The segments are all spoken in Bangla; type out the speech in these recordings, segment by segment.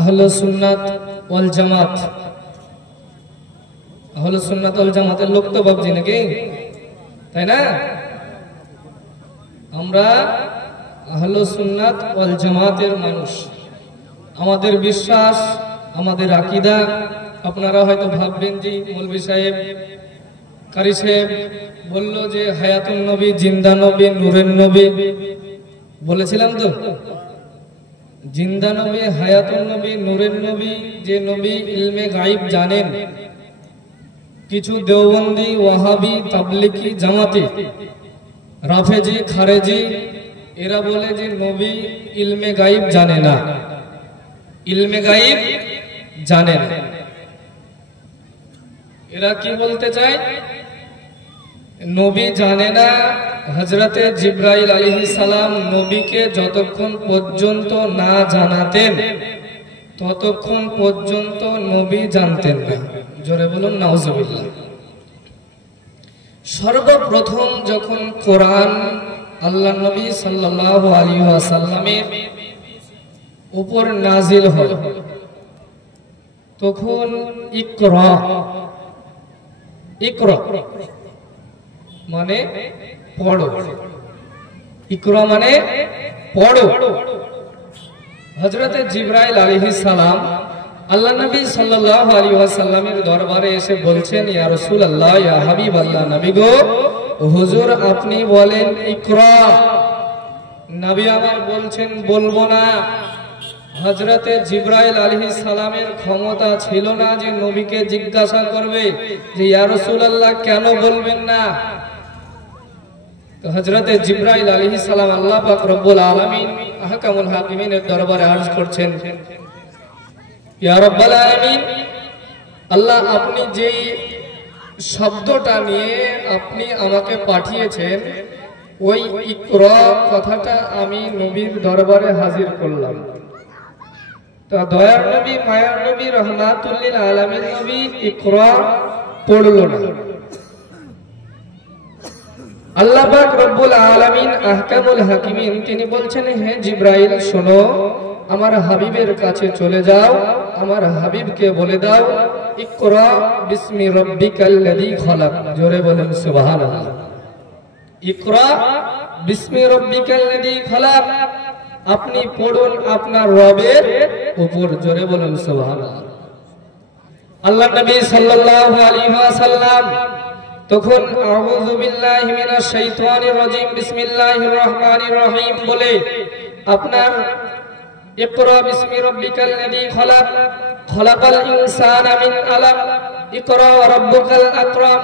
আহলুস সুন্নাত ওয়াল জামাত। আহলুস সুন্নাত ওয়াল জামাতের লোক তো ভাবছি নাকি, তাই না? আমরা আহলুস সুন্নাত ওয়াল জামাতের মানুষ। আমাদের বিশ্বাস, আমাদের আকীদা, আপনারা হয়তো ভাববেন যে মৌলভী সাহেব, কারি সাহেব বলল যে হায়াতুন নবী, জিন্দা নবী, নূরের নবী। বলেছিলাম তো, জিন্দা নবী, হায়াতুন নবী, নূরের নবী, যে নবী ইলমে গায়ব জানেন। কিছু দেওবন্দি, ওয়াহাবি, তাবলিগি, জামাতি, রাফেজি, খারেজি এরা বলে যে নবী ইলমে গায়ব জানে না, ইলমে গায়ব জানে না। এরা কি বলতে চায়? নবী জানে না। হযরতে জিবরাইল আলাইহিস সালাম নবীকে যতক্ষণ পর্যন্ত না জানাতেন ততক্ষণ পর্যন্ত নবী জানতেন না। জোরে বলুন নাউজুবিল্লাহ। সর্বপ্রথম যখন কোরআন আল্লাহর নবী সাল্লাল্লাহু আলাইহি ওয়াসাল্লামের উপর নাজিল হয় তখন ইকরা, ইকরা মানে পড়ো, ইকরা মানে পড়ো। হযরতে জিবরাইল আলাইহিস সালাম আল্লাহ নবী সাল্লাল্লাহু আলাইহি ওয়াসাল্লামের দরবারে এসে বলছেন, ইয়া রাসূলুল্লাহ, ইয়া হাবিবাল্লাহ, নবী গো, হুজুর আপনি বলেন ইকরা। নবী আমার বলছেন বলবো না। হযরতে জিবরাইল আলাইহিস সালামের ক্ষমতা ছিল না যে নবীকে জিজ্ঞাসা করবে যে ইয়া রাসূলুল্লাহ কেন বলবেন না। তো হযরতে জিবরাইল আলাইহিস সালাম আল্লাহ পাক রব্বুল আলামিন আহকামুল হাকিমিনের দরবারে আরজ করছেন, ইয়া রাব্বাল আলামিন, আল্লাহ আপনি যেই শব্দটা নিয়ে আপনি আমাকে পাঠিয়েছেন ওই ইকরা কথাটা আমি নবীর দরবারে হাজির করলাম। তো দয়ার নবী, মায়ার নবী, রহমাতুল লিল আলামিন নবী ইকরা পড়ল না। আল্লাহ পাক রব্বুল আলামিন আহকামুল হাকিমিন তিনি বলছেন, হে জিবরাইল শোনো, আমার হাবিবের কাছে চলে যাও, আমার হাবিবকে বলে দাও ইকরা বিসমি রাব্বিকাল্লাযী খলাক। জোরে বলেন সুবহানাল্লাহ। ইকরা বিসমি রাব্বিকাল্লাযী খলাক, আপনি পড়ুন আপনার রবের উপর। জোরে বলেন সুবহানাল্লাহ। আল্লাহ নবী সাল্লাল্লাহু আলাইহি ওয়াসাল্লাম তখন আউযু বিল্লাহি মিনাশ শাইতানির রাজিম বিসমিল্লাহির রহমানির রহিম বলে আপনার ইকরা বিসমি রাব্বিকাল্লাযী খলাক, খলাকাল ইনসানা মিন আলাক, ইকরা রাব্বুকাল আকরাম,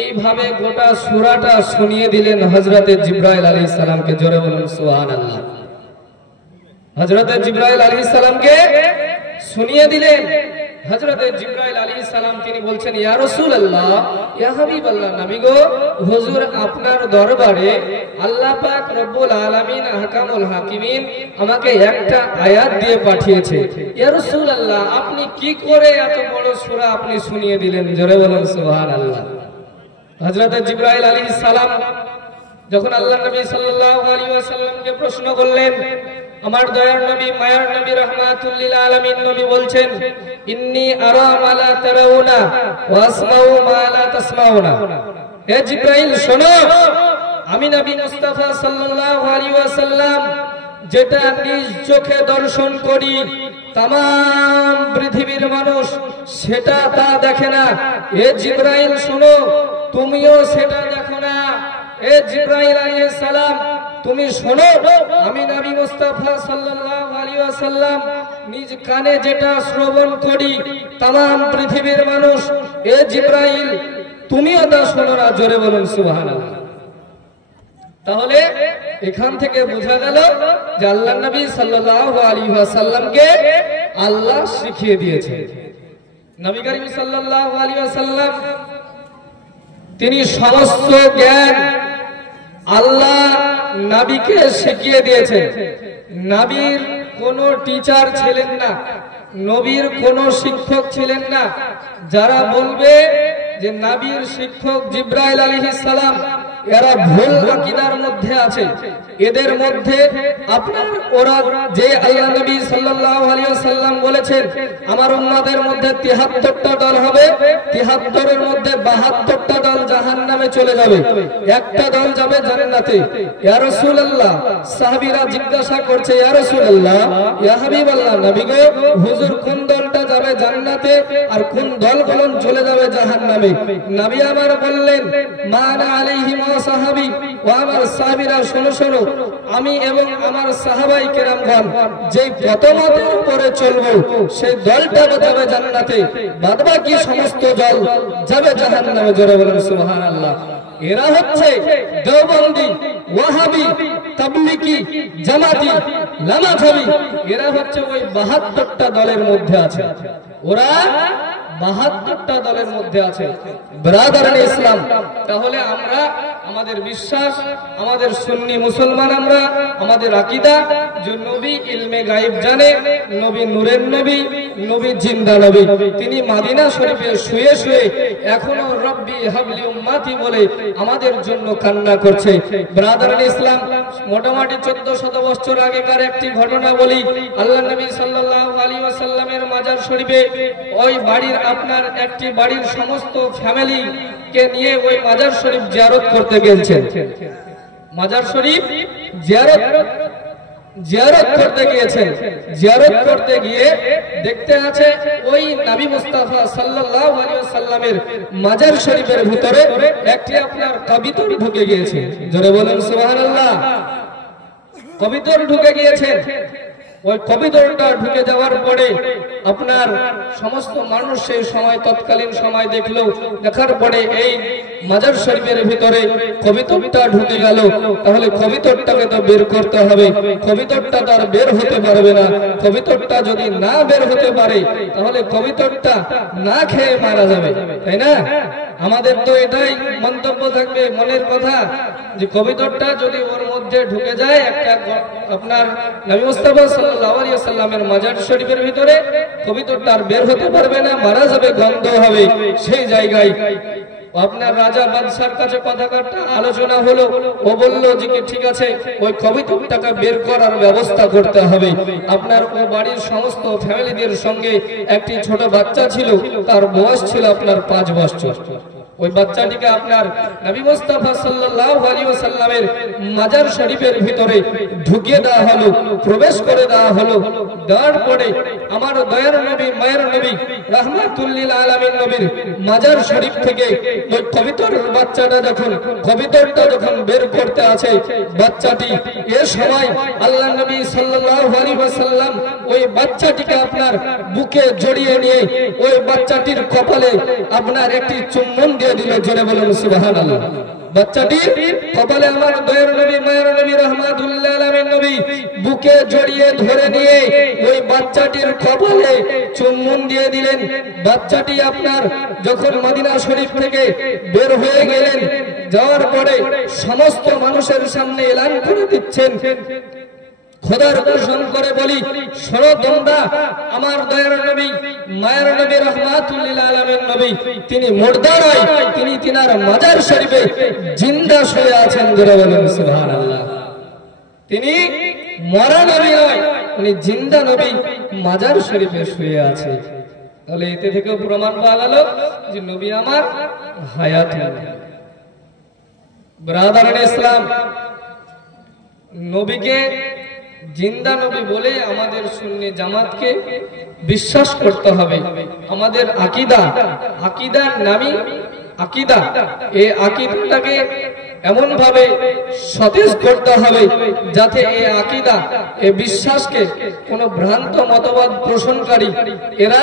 এইভাবে গোটা সূরাটা শুনিয়ে দিলেন হযরতে জিবরাইল আলাইহিস সালামকে। জোরে বলুন সুবহানাল্লাহ। হযরতে জিবরাইল আলাইহিস সালামকে শুনিয়ে দিলেন। হযরতে জিবরাইল আলাইহিস সালাম তিনি বলছেন, ইয়া রাসূলুল্লাহ, ইয়া হাবিবাল্লাহ, নবী গো, হুজুর আপনার দরবারে আল্লাহ পাক রব্বুল আলামিন আহকামুল হাকিমিন আমাকে একটা আয়াত দিয়ে পাঠিয়েছে। ইয়া রাসূলুল্লাহ, আপনি কি করে এত বড় সূরা আপনি শুনিয়ে দিলেন? জোরে বলেন সুবহানাল্লাহ। হযরতে জিবরাইল আলাইহিস সালাম যখন আল্লাহ নবী সাল্লাল্লাহু আলাইহি ওয়াসাল্লামকে প্রশ্ন করলেন, আমার দয়ার নবী, মায়ার নবী, রহমাতুল লিল আলামিন নবী বলছেন, ইন্নী আরা মা লা তারাউনা ওয়া আসমাউ মা লা তাসমাউনা। হে জিবরাইল শোনো, আমি নবী মুস্তাফা সাল্লাল্লাহু আলাইহি ওয়াসাল্লাম যেটা নিজ চোখে দর্শন করি तमाम পৃথিবীর মানুষ সেটা তা দেখে না। হে জিবরাইল শোনো, তুমিও সেটা দেখো না। হে জিবরাইল আলাইহিস সালাম তুমি শোনো, আমি নবী মুস্তাফা সাল্লাল্লাহু আলাইহি ওয়াসাল্লাম নিজ কানে যেটা শ্রবণ করি तमाम পৃথিবীর মানুষ, এ জিবরাইল তুমিও তা শোনো না। জোরে বলুন সুবহানাল্লাহ। তাহলে এখান থেকে বোঝা গেল যে আল্লাহর নবী সাল্লাল্লাহু আলাইহি ওয়াসাল্লামকে আল্লাহ শিখিয়ে দিয়েছে। নবী করিম সাল্লাল্লাহু আলাইহি ওয়াসাল্লাম তিনি সমস্ত জ্ঞান আল্লাহ নবীকে শিখিয়ে দিয়েছেন। নবীর কোনো টিচার ছিলেন না, নবীর কোনো শিক্ষক ছিলেন না। যারা বলবে যে নবীর শিক্ষক জিবরাইল আলাইহিস সালাম, এরা ভুল আকীদার মধ্যে আছে। এদের মধ্যে আপনার ওরা যে আল্লাহ নবী সাল্লাল্লাহু আলাইহি ওয়াসাল্লাম বলেছেন আমার উম্মতের মধ্যে 73টা দল হবে, 73 এর মধ্যে 72টা দল জাহান্নামে চলে যাবে, একটা দল যাবে জান্নাতে। ইয়া রাসূলুল্লাহ, সাহাবীরা জিজ্ঞাসা করছে ইয়া রাসূলুল্লাহ, ইয়া হাবিবাল্লাহ, নবী গো, হুজুর কোন দলটা যাবে জান্নাতে আর কোন দলগুলো চলে যাবে জাহান্নামে? নবী আমার বললেন মা আনা আলাইহি ওয়া সাহাবী, ও আমার সাহাবীরা শোনো শোনো, আমি এবং আমার সাহাবাই কেরামগণ যে পথমতের উপরে চলবো সেই দলটা যাবে জান্নাতে, বাদবাকি সমস্ত দল যাবে জাহান্নামে। জোরে বলেন সুবহানাল্লাহ। এরা হচ্ছে দেওবন্দি, ওয়াহাবি, তাবলিগি, জামাতি, লামাজাবি। এরা হচ্ছে ওই 72টা দলের মধ্যে আছে। ওরা 72টা দলের মধ্যে আছে। ব্রাদারানে ইসলাম, তাহলে আমরা আমাদের বিশ্বাস, আমাদের সুন্নি মুসলমান, আমরা আমাদের আকীদা যে নবী ইলমে গায়েব জানে, নবী নূরের নবী, নবী জিন্দা নবী। তিনি মদিনা শরীফে শুয়ে শুয়ে এখনো রব্বি হাবলি উম্মতি বলে আমাদের জন্য কান্না করছে। ব্রাদারানে ইসলাম, মোটামুটি 1400 বছর আগেকার একটি ঘটনা বলি। আল্লাহ নবী সাল্লাল্লাহু আলাইহি ওয়াসাল্লামের মাজার শরীফে ওই বাড়ির আপনার একটি বাড়ির সমস্ত ফ্যামিলি কে নিয়ে ওই মাজার শরীফ জিয়ারত করতে গিয়েছেন। মাজার শরীফ জিয়ারত করতে গিয়েছেন। জিয়ারত করতে গিয়ে দেখতে আছে ওই নবী মুস্তাফা সাল্লাল্লাহু আলাইহি ওয়াসাল্লামের মাজার শরীফের ভিতরে একটি আপনার কবিতর ঢুকে গিয়েছে। জোরে বলেন সুবহানাল্লাহ। কবিতর ঢুকে গিয়েছে। ওই কবিতরটা ঢুকে যাওয়ার পরে আপনার সমস্ত মানুষ সেই সময় তৎকালীন সময় দেখলো, দেখার পরে এই মাজার শরীফের ভিতরে কবিতরটা ঢুকে গেল, তাহলে কবিতরটাকে তো বের করতে হবে। কবিতরটা তো আর বের হতে পারবে না। কবিতরটা যদি না বের হতে পারে তাহলে কবিতরটা না খেয়ে মারা যাবে, তাই না? আমাদের তো এটাই মন্তব্য থাকবে, মনের কথা, যে কবিতরটা যদি ওর মধ্যে ঢুকে যায় একটা আপনার নবী মুস্তাফা সাল্লাল্লাহু আলাইহি ওয়াসাল্লামের মাজার শরীফের ভিতরে, কবিতরটা আর বের হতে পারবে না, মারা যাবে, গন্ধ হবে। সেই জায়গায় আপনার রাজা বাদশার কাছে কথাটা আলোচনা হলো। ও বলল যে ঠিক আছে, ওই কবিতরটাকে বের করার ব্যবস্থা করতে হবে। আপনার ও বাড়ির সমস্ত ফ্যামিলিদের সঙ্গে একটি ছোট বাচ্চা ছিল, তার বয়স ছিল আপনার 5 বছর। ওই বাচ্চাটিকে আপনার নবী মুস্তাফা সাল্লাল্লাহু আলাইহি ওয়াসাল্লামের মাজার শরীফের ভিতরে ঢুকিয়ে দেওয়া হলো, প্রবেশ করে দেওয়া হলো। দেওয়ার পরে আমার দয়ার নবী, মায়ের নবী, রাহমাতুল লিল আলামিন নবীর মাজার শরীফ থেকে ওই কবিতরের বাচ্চাটা কবিতরটা যখন বের করতে আছে, বাচ্চাটি এ সময় আল্লাহ নবী সাল্লাল্লাহু আলাইহি ওয়াসাল্লাম ওই বাচ্চাটিকে আপনার বুকে জড়িয়ে নিয়ে ওই বাচ্চাটির কপালে আপনার একটি চুম্বন দিয়ে দিল। জোরে বলুন সুবহানাল্লাহ। বাচ্চাটির কপালে আমার দয়ার নবী, মায়ের নবী, রাহমাতুল লিল আলামিন নবী বুকে জড়িয়ে ধরে নিয়ে ওই বাচ্চাটির কপালে চুম্বন দিয়ে দিলেন। বাচ্চাটি আপনার যখন মদিনা শরীফ থেকে বের হয়ে গেলেন, যাওয়ার পরে সমস্ত মানুষের সামনে এলান করে দিচ্ছেন, খোদার কসম করে বলি, শোনো তোমরা, আমার দয়ার নবী, মায়ের নবী, রাহমাতুল লিল আলামিন নবী, তিনি মুর্দা নয়, তিনি তিনার মাজার শরীফে জিন্দা শুয়ে আছেন। জোরে বলেন সুবহানাল্লাহ। তিনি মরা নবী নয়, উনি জিন্দা নবী, মাজার শরীফে শুয়ে আছে। তাহলে এতে থেকে প্রমাণ পাওয়া গেল যে নবী আমার হায়াত। ব্রাদারানে ইসলাম, নবীকে জিন্দা নবী বলে আমাদের সুন্নি জামাতকে বিশ্বাস করতে হবে। আমাদের আকীদার নামই আকীদা, এই আকীদাটাকে এমন ভাবে সতেজ করতে হবে যাতে এই আকীদা, এই বিশ্বাসকে কোন ভ্রান্ত মতবাদ পোষণকারী এরা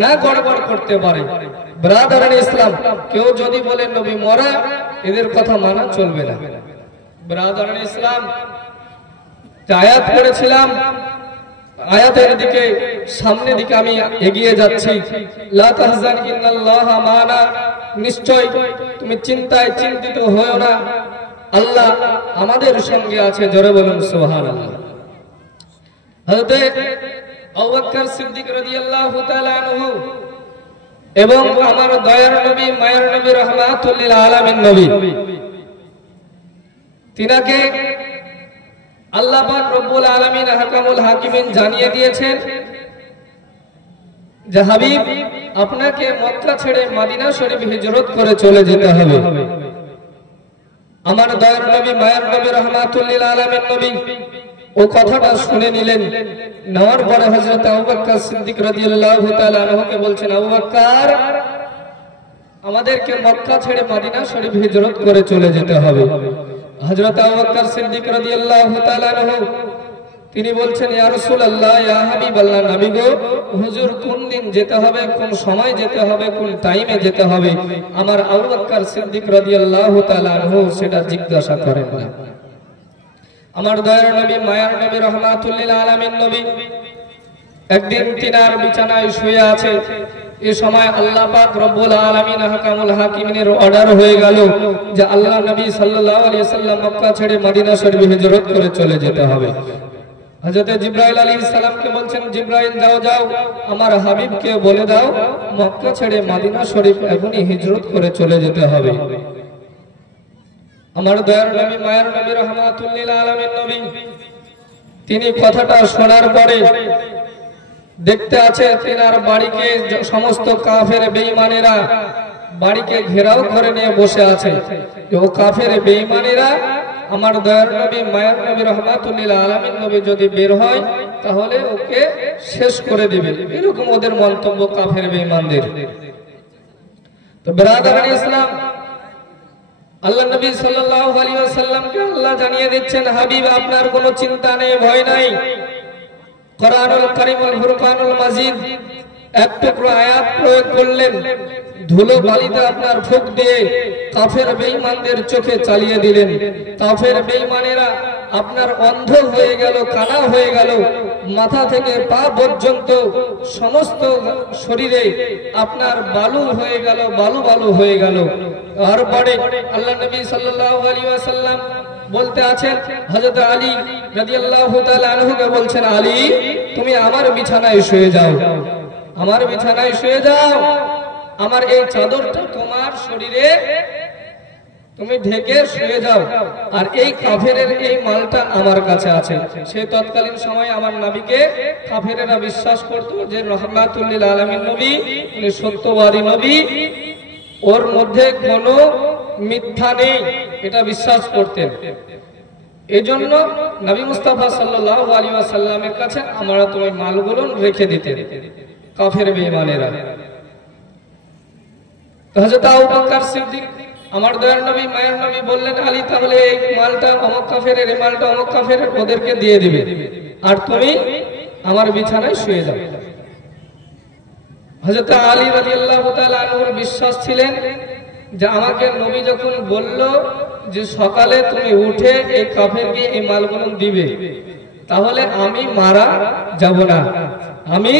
না গড়বড় করতে পারে। ব্রাদারানে ইসলাম, কেউ যদি বলে নবী মরা, এদের কথা মানা চলবে না। ব্রাদারানে ইসলাম, আয়াত পড়েছিলাম, আয়াতের দিকে সামনে দিকে আমি এগিয়ে যাচ্ছি। লা তাহজান ইন্নাল্লাহা মা'ানা, নিশ্চয় তুমি চিন্তিত হয়ো না, আল্লাহ আমাদের সঙ্গে আছে। জোরে বলুন সুবহানাল্লাহ। হযরতে আবু বকর সিদ্দিক রাদিয়াল্লাহু তাআলা আনহু এবং আমার দয়ার নবী, মায়ের নবী, রাহমাতুল লিল আলামিন নবী তিনাকে আল্লাহ পাক রব্বুল আলামিন আহকামুল হাকিমিন জানিয়ে দিয়েছেন যে হাবিব, আপনাকে মক্কা ছেড়ে মদিনা শরীফ হিজরত করে চলে যেতে হবে। আমার দয়ার নবী, মায়ার নবী, রাহমাতুল লিল আলামিন নবী ও কথাটা শুনে নিলেন। নেওয়ার পরে হযরত আবু বকর সিদ্দিক রাদিয়াল্লাহু তাআলা আনহুকে বলছেন, আবু বকর, আমাদেরকে মক্কা ছেড়ে মদিনা শরীফ হিজরত করে চলে যেতে হবে। হযরত আবু বকর সিদ্দিক রাদিয়াল্লাহু তাআলা আনহু তিনি বলছেন, ইয়া রাসূলুল্লাহ, ইয়া হাবিবাল্লাহ, নবী গো, হুজুর কোন দিন যেতে হবে, কোন সময় যেতে হবে, কোন টাইমে যেতে হবে? আমার আবু বকর সিদ্দিক রাদিয়াল্লাহু তাআলা আনহু সেটা জিজ্ঞাসা করেন না। আমার দয়ার নবী, মায়ার নবী, রাহমাতুল লিল আলামিন নবী একদিন তিনার বিছানায় শুয়ে আছে। এই সময় আল্লাহ পাক রব্বুল আলামিন আহকামুল হাকিমিনের অর্ডার হয়ে গেল যে আল্লাহ নবী সাল্লাল্লাহু আলাইহি সাল্লাম মক্কা ছেড়ে মদিনা শরীফ হিজরত করে চলে যেতে হবে। হযরত জিবরাইল আলাইহিস সালামকে বলছেন, জিবরাইল, যাও যাও, আমার হাবিবকে বলে দাও মক্কা ছেড়ে মদিনা শরীফ এখনই হিজরত করে চলে যেতে হবে। আমার দয়ার নবী, মায়ার নবী, রাহমাতুল লিল আলামিন নবী তিনি কথাটা শোনার পরে দেখতে আছে তিনার বাড়িকে সমস্ত কাফের বেঈমানেরা বাড়িকে ঘেরাও করে নিয়ে বসে আছে। ও কাফের বেঈমানেরা আমার দয়ার নবী, মায়ার নবী, রাহমাতুল লিল আলামিন নবী যদি বের হয় তাহলে ওকে শেষ করে দিবে, এরকম ওদের মন্তব্য কাফের বেঈমানদের। তো বিরাদরান ইসলাম, আল্লাহ নবী সাল্লাল্লাহু আলাইহি ওয়াসাল্লামকে আল্লাহ জানিয়ে দিচ্ছেন, হাবিব, আপনার কোনো চিন্তা নেই, ভয় নাই। কোরআনুল কারীমুল ফুরকানুল মাজিদ এক টুকরো আয়াত প্রয়োগ করলেন, ধুলো বালিতে আপনার ফুঁক দিয়ে কাফের বেঈমানদের চোখে চালিয়ে দিলেন। কাফের বেঈমানেরা আপনার অন্ধ হয়ে গেল, কানা হয়ে গেল, মাথা থেকে পা পর্যন্ত সমস্ত শরীরে আপনার বালু হয়ে গেল, বালু বালু হয়ে গেল। তারপরে আল্লাহ নবী সাল্লাল্লাহু আলাইহি ওয়াসাল্লাম বলতে আছেন, হযরত আলী রাদিয়াল্লাহু তাআলা আনহুকে বলছেন, আলী, তুমি আমার বিছানায় শুয়ে যাও, আমার বিছানায় শুয়ে যাও, আমার এই চাদরটা তোমার শরীরে তুমি ঢেকে শুয়ে যাও, আর এই কাফেরের এই মালটা আমার কাছে আছে। সেই তৎকালীন সময় আমার নবীকে কাফেরেরা বিশ্বাস করত যে রাহমাতুল লিল আলামিন নবী, উনি সত্যবাদী নবী, ওর মধ্যে কোনো মিথ্যা নেই, এটা বিশ্বাস করতেন। এজন্য নবী মুস্তাফা সাল্লাল্লাহু আলাইহি ওয়াসাল্লামের কাছে আমরা তোমার মালগুলো রেখে দিতেন কাফের বেঈমানেরা। হযরত আবু বকর সিদ্দিক আমার দয়ার নবী, মায়ের নবী বললেন, আলী, তাহলে এই মালটা অমুক কাফেরের, এই মালটা অমুক কাফেরের, ওদেরকে দিয়ে দিবে, আর তুমি আমার বিছানায় শুয়ে যাও। হযরত আলী রাদিয়াল্লাহু তাআলা আনহুর বিশ্বাস ছিলেন যে আমাকে নবী যখন বলল যে সকালে তুমি উঠে এই কাফেরকে এই মালগুলো দিবে, তাহলে আমি মারা যাব না, আমি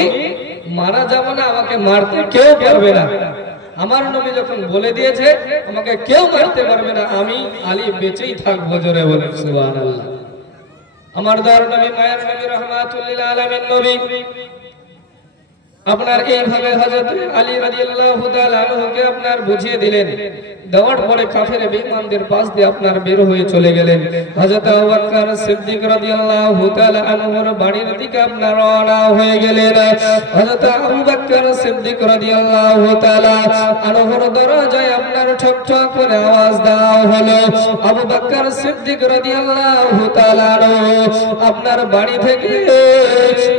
মারা যাব না, আমাকে মারতে কেউ পারবে না। আমার নবী যখন বলে দিয়েছে আমাকে কেউ মারতে পারবে না, আমি আলী বেঁচেই থাকবো। জোরে বলেন সুবহানাল্লাহ। আমার দয়ার নবী, মায়ের নবী, রাহমাতুল লিল আলামিন নবী আপনার এইভাবে হযরত আলী রাদিয়াল্লাহু তাআলা আনহুকে আপনার বুঝিয়ে দিলেন। দেওয়ার পরে কাফের বেঈমানদের পাশ দিয়ে আপনার বের হয়ে চলে গেলেন। হযরত আবু বকর সিদ্দিক রাদিয়াল্লাহু তাআলা আনহুর বাড়ির দিকে আপনার রওনা হয়ে গেলেন। হযরত আবু বকর সিদ্দিক রাদিয়াল্লাহু তাআলা আনহুর দরজায় আপনার ঠক ঠক করে আওয়াজ দেওয়া হলো। আবু বকর সিদ্দিক রাদিয়াল্লাহু তাআলা আপনার বাড়ি থেকে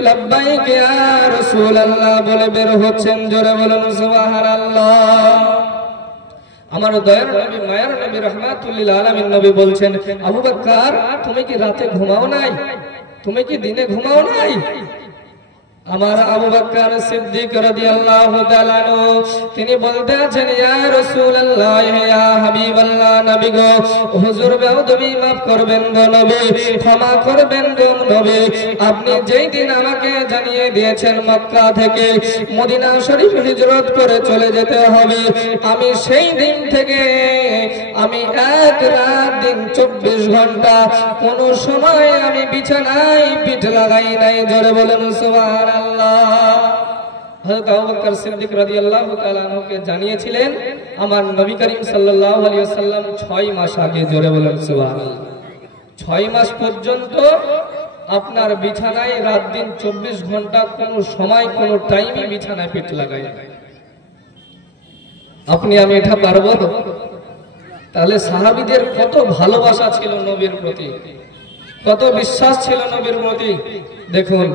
লাব্বাইক ইয়া রাসূলুল্লাহ বলে বের হচ্ছেন। জোরে বলুন সুবহানাল্লাহ। আমার দয়ার নবী, মায়ের নবী, রাহমাতুল লিল আলামিন নবী বলছেন, আবু বকর, তুমি কি রাতে ঘুমাও নাই? তুমি কি দিনে ঘুমাও নাই? আমার আবু বকর সিদ্দিক রাদিয়াল্লাহু তাআলা তিনি বলতে আছেন, ইয়া রাসূলুল্লাহ, ইয়া হাবিবাল্লাহ, নবী গো, হুজুর বেয়াদবি মাফ করবেন গো নবী, ক্ষমা করবেন গো নবী। আপনি যেই দিন আমাকে জানিয়ে দিয়েছেন মক্কা থেকে মদিনা শরীফ হিজরত করে চলে যেতে হবে, আমি সেই দিন থেকে আমি এক রাত দিন 24 ঘন্টা কোন সময় আমি বিছানায় পিঠ লাগাই নাই। জোরে বলেন সুবহানাল্লাহ। হযরত আবু বকর সিদ্দিক রাদিয়াল্লাহু তাআলা আনহুকে জানিয়েছিলেন আমার নবী করিম সাল্লাল্লাহু আলাইহি ওয়াসাল্লাম 6 মাস আগে। জোরে বলেন সুবহানাল্লাহ। 6 মাস পর্যন্ত আপনার বিছানায় রাত দিন 24 ঘন্টা কোনো সময় কোনো টাইমে বিছানায় পিঠ লাগাই। আপনি আমি এটা পারবো? তাহলে সাহাবীদের কত ভালোবাসা ছিল নবীর প্রতি, কত বিশ্বাস ছিল নবীর প্রতি। দেখুন